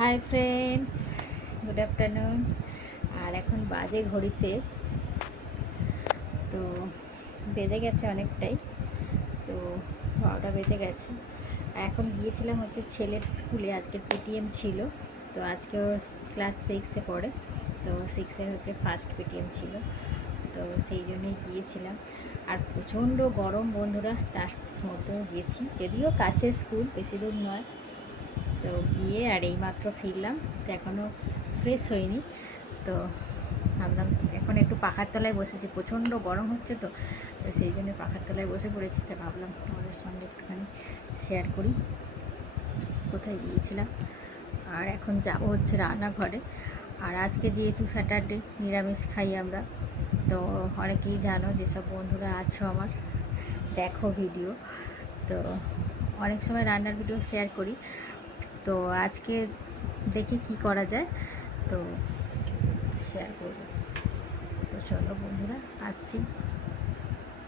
High friends, good afternoon. আর এখন বাজে ঘড়িতে তো বেজে গেছে অনেকটাই, তো 12টা বেজে গেছে। আর এখন গিয়েছিলাম হচ্ছে ছেলের স্কুলে, আজকে পেটিএম ছিল। তো আজকে ওর ক্লাস 6-এ পড়ে, তো 6-এর হচ্ছে ফার্স্ট পেটিএম ছিল, তো সেই জন্যই গিয়েছিলাম। আর প্রচণ্ড গরম বন্ধুরা, তার মধ্যেও গিয়েছি, যদিও কাছে স্কুল, বেশি দূর নয়। তো গিয়ে আর এইমাত্র ফিরলাম, তো এখনও ফ্রেশ হইনি। তো ভাবলাম এখন একটু পাখার তলায় বসেছি, প্রচণ্ড গরম হচ্ছে, তো তো সেই জন্য পাখার তলায় বসে পড়েছি। তো ভাবলাম তোমাদের সঙ্গে একটুখানি শেয়ার করি কোথায় গিয়েছিলাম। আর এখন যাব হচ্ছে রান্নাঘরে। আর আজকে যেহেতু স্যাটারডে, নিরামিষ খাই আমরা। তো অনেকেই জানো, যেসব বন্ধুরা আছো আমার, দেখো ভিডিও, তো অনেক সময় রান্নার ভিডিও শেয়ার করি। তো আজকে দেখি কি করা যায়, তো শেয়ার করব। তো চলো বন্ধুরা, আসছি।